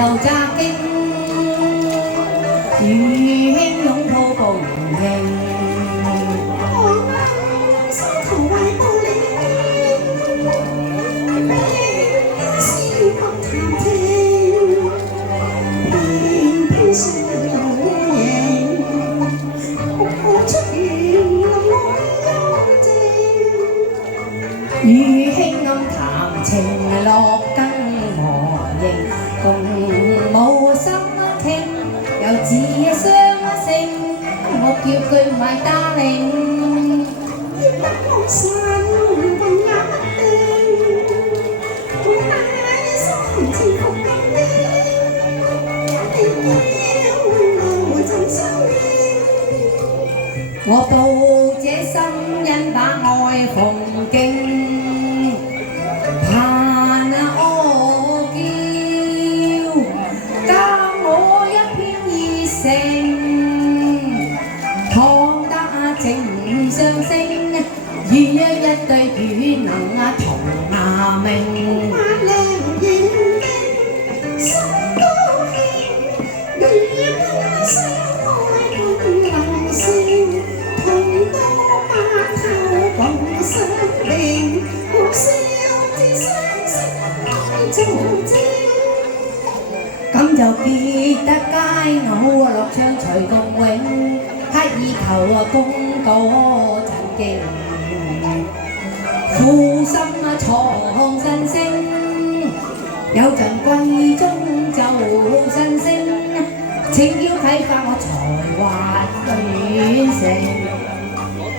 又揸經，與兄擁抱步迎。我啱心頭懷抱你，思覺談情，偏偏上有影，哭出原來幽靜。與兄暗談情落更何形，共舞心傾，又自相聲，我叫佢咪darling。葉得光散混眼定，我帶心情伏緊你，你要我盡心意。我報這心因把愛奉敬，盼我叫教我一片熱誠，倘得正相聲，預約一對遠能同命。萬靈願景，心高興，與他相愛共流星，同到碼頭共相認，哭笑至相識愛做證。咁就結得佳偶，樂唱隨共永，乞以求公多震驚。負心藏身聲，有盡閨中就新聲，請邀啟發我才華遠成。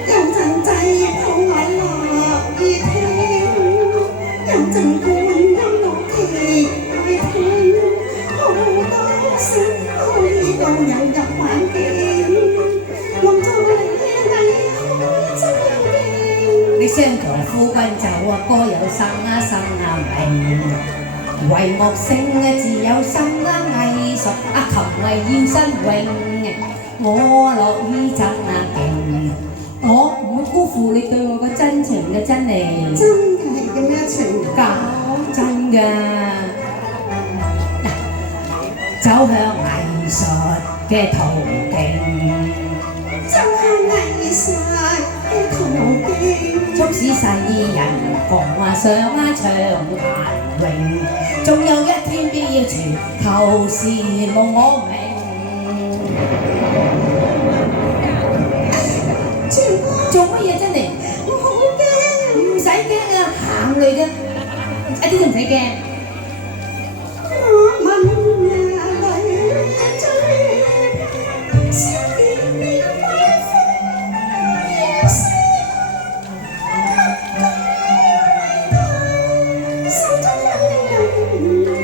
有陣制抱我樂意聽，有陣灌音樂期待聽，好多聲可以導人入幻境，望在你開心應。你相同夫君就歌有心明，唯樂聲自有心藝術，琴藝要新穎，我樂於真勁，我唔會辜負你對我嘅真情嘅真理。真係咁樣情感，真㗎，走向藝術嘅途徑，走向藝術嘅途徑。促使世人共上長顏榮，總有一天必要全球羨慕我名。做乜嘢真係？我好驚，唔使驚啊，行嚟啫，一啲都唔使驚。我問呀淚追，笑點變威風要笑，手中有人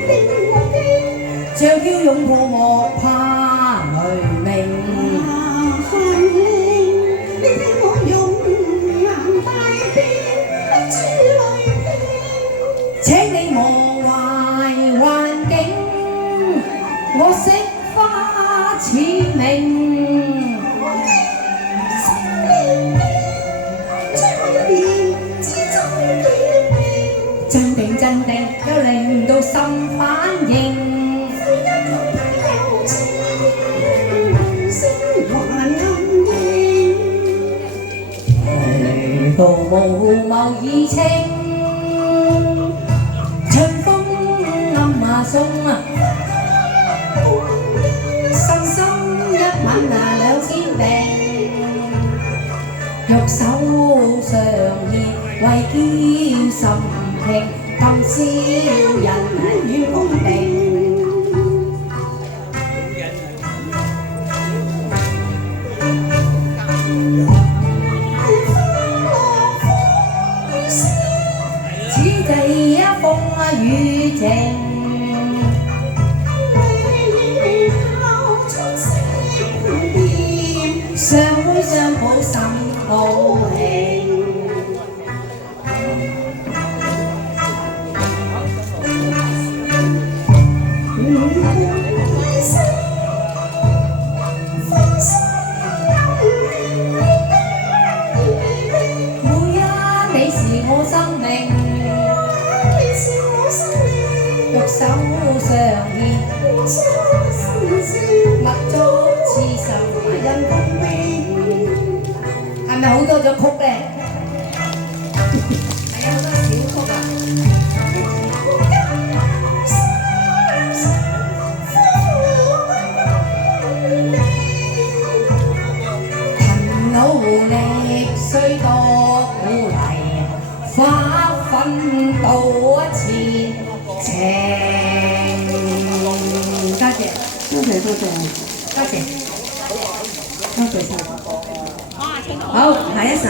令我驚，將嬌擁抱莫怕雷鳴。寒令你聽我用眼大變，珠淚片。請你忘懷環境，我惜花似明。鎮定鎮定，又令到心反應。去到無謀以清，春風暗送，深深一吻兩千定，玉手上獻為嬌心平，今宵人與共定。此地一風雨靜，相會相抱心高興。每一你是我生命，玉手相牽，互相成全，密足痴心人共榮。係咪好多咗曲咧？係啊，好多小曲啊！勤勞力雖多鼓勵，花奮鬥前程。多謝，多謝多謝多謝。多謝晒。好，下一首。